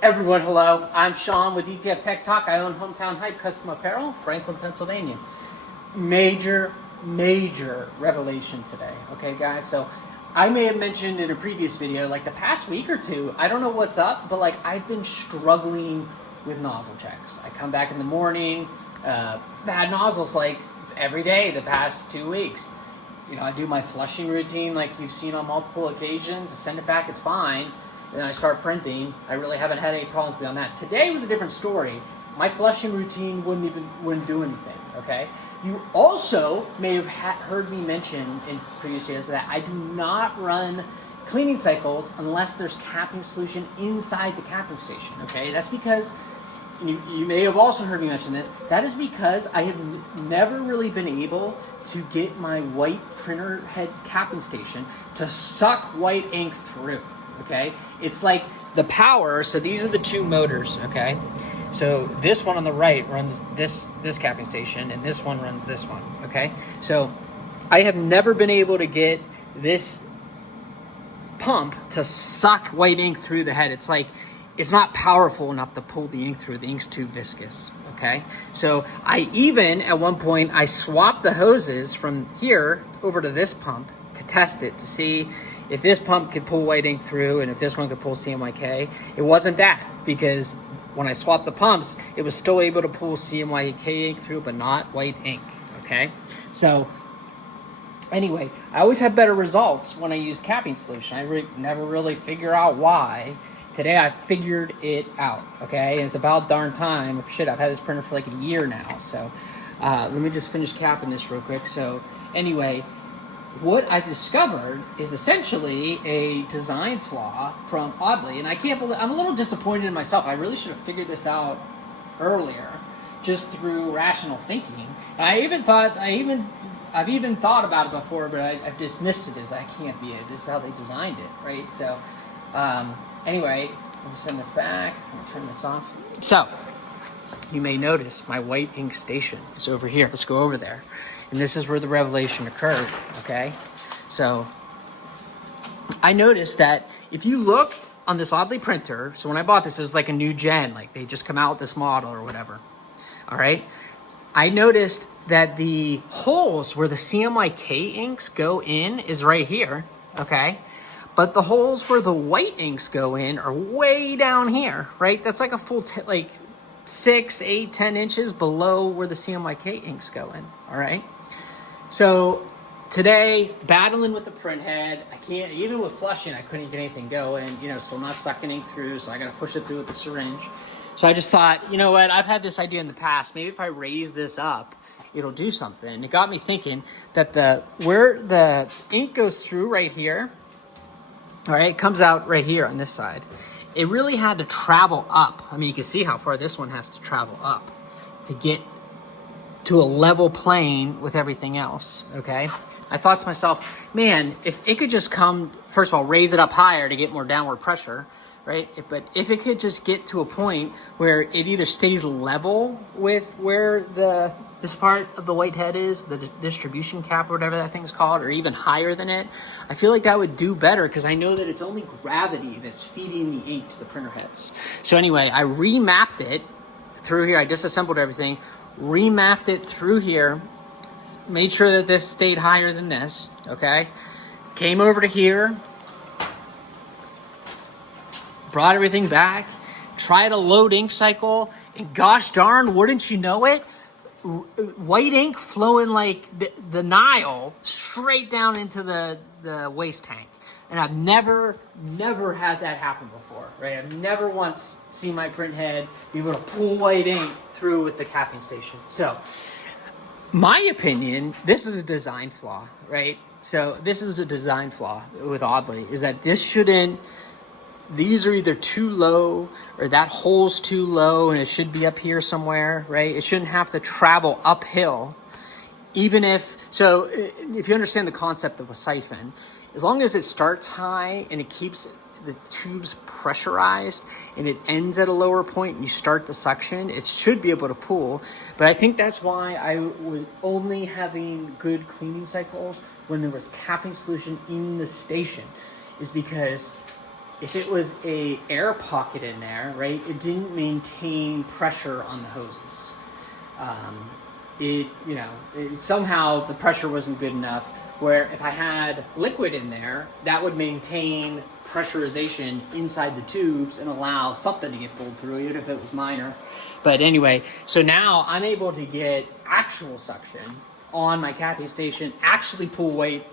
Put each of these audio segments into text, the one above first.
Everyone, hello. I'm Sean with DTF Tech Talk. I own Hometown Hype Custom Apparel, Franklin, Pennsylvania. Major revelation today. Okay, guys. So I may have mentioned in a previous video, like the past week or two, I don't know what's up, but like I've been struggling with nozzle checks. I come back in the morning, bad nozzles like every day the past 2 weeks. You know, I do my flushing routine like you've seen on multiple occasions. I send it back, it's fine. And then I start printing. I really haven't had any problems beyond that. Today was a different story. My flushing routine wouldn't do anything, okay? You also may have heard me mention in previous videos that I do not run cleaning cycles unless there's capping solution inside the capping station, okay? That's because, you may have also heard me mention this, that is because I have never really been able to get my white printer head capping station to suck white ink through. Okay, it's like the power. So these are the two motors. Okay, so this one on the right runs this capping station, and this one runs this one. Okay, so I have never been able to get this pump to suck white ink through the head. It's like it's not powerful enough to pull the ink through. The ink's too viscous. Okay, so I even at one point I swapped the hoses from here over to this pump to test it to see if this pump could pull white ink through and if this one could pull CMYK. It wasn't that, because when I swapped the pumps, it was still able to pull CMYK ink through, but not white ink, okay? So anyway, I always have better results when I use capping solution. I never really figure out why. Today I figured it out, okay? And it's about darn time. Shit, I've had this printer for like a year now. So let me just finish capping this real quick. So anyway, what I discovered is essentially a design flaw from Audley, and I can't believe, I'm a little disappointed in myself. I really should have figured this out earlier, just through rational thinking. I've even thought about it before, but I've dismissed it as that can't be it. This is how they designed it, right? So, anyway, I'm send this back. I'm gonna turn this off. So, you may notice my white ink station is over here. Let's go over there. And this is where the revelation occurred, okay? So I noticed that if you look on this Audley printer, so when I bought this, it was like a new gen, like they just come out with this model or whatever, all right? I noticed that the holes where the CMYK inks go in is right here, okay? But the holes where the white inks go in are way down here, right? That's like a full, 6, 8, 10 inches below where the CMYK inks go in, all right? So today, battling with the print head, I can't, even with flushing, I couldn't get anything going, still not sucking ink through, so I gotta push it through with the syringe. So I just thought, you know what, I've had this idea in the past, maybe if I raise this up, it'll do something. And it got me thinking that where the ink goes through right here, all right, it comes out right here on this side. It really had to travel up. I mean, you can see how far this one has to travel up to get to a level plane with everything else, okay? I thought to myself, man, if it could just come, first of all, raise it up higher to get more downward pressure, right? But if it could just get to a point where it either stays level with where this part of the white head is, the distribution cap or whatever that thing's called, or even higher than it, I feel like that would do better, because I know that it's only gravity that's feeding the ink to the printer heads. So anyway, I remapped it through here. I disassembled everything, remapped it through here, made sure that this stayed higher than this, okay? Came over to here, brought everything back, tried a load ink cycle, and gosh darn, wouldn't you know it, white ink flowing like the Nile straight down into the waste tank. And I've never had that happen before, right? I've never once seen my print head be able to pull white ink through with the capping station. So, my opinion, this is a design flaw, right? So this is the design flaw with Audley, is that these are either too low or that hole's too low and it should be up here somewhere, right? It shouldn't have to travel uphill. So if you understand the concept of a siphon, as long as it starts high and it keeps the tube's pressurized and it ends at a lower point and you start the suction, it should be able to pull. But I think that's why I was only having good cleaning cycles when there was capping solution in the station, is because if it was a air pocket in there, right, it didn't maintain pressure on the hoses. Somehow the pressure wasn't good enough, where if I had liquid in there, that would maintain pressurization inside the tubes and allow something to get pulled through, even if it was minor. But anyway, so now I'm able to get actual suction on my capping station, actually pull white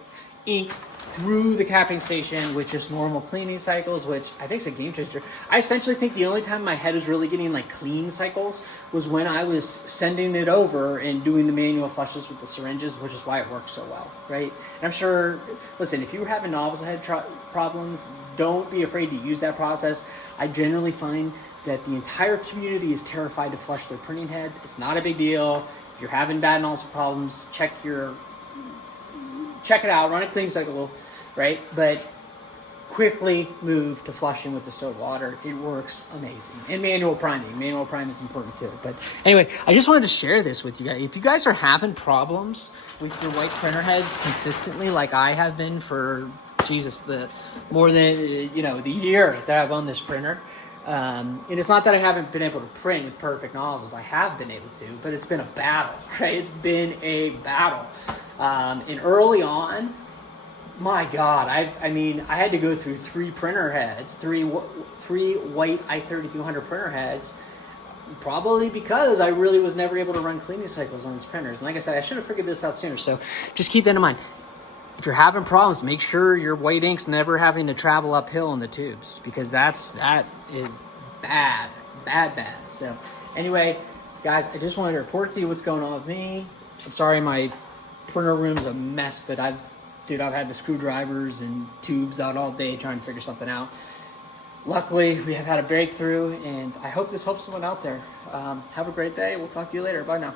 ink through the capping station with just normal cleaning cycles, which I think is a game changer. I essentially think the only time my head was really getting like clean cycles was when I was sending it over and doing the manual flushes with the syringes, which is why it works so well, right? And I'm sure, listen, if you're having nozzle head problems, don't be afraid to use that process. I generally find that the entire community is terrified to flush their printing heads. It's not a big deal. If you're having bad nozzle problems, check it out, run a clean cycle, right? But quickly move to flushing with distilled water. It works amazing. And manual priming. Manual priming is important too. But anyway, I just wanted to share this with you guys. If you guys are having problems with your white printer heads consistently, like I have been for, the more than, the year that I've owned this printer, and it's not that I haven't been able to print with perfect nozzles. I have been able to, but it's been a battle, right? It's been a battle. And early on, my God, I had to go through three printer heads, three white i3200 printer heads, probably because I really was never able to run cleaning cycles on these printers. And like I said, I should have figured this out sooner. So just keep that in mind. If you're having problems, make sure your white ink's never having to travel uphill in the tubes, because that is bad. So anyway, guys, I just wanted to report to you what's going on with me. I'm sorry my printer room's a mess, but I've had the screwdrivers and tubes out all day trying to figure something out. Luckily, we have had a breakthrough, and I hope this helps someone out there. Have a great day. We'll talk to you later. Bye now.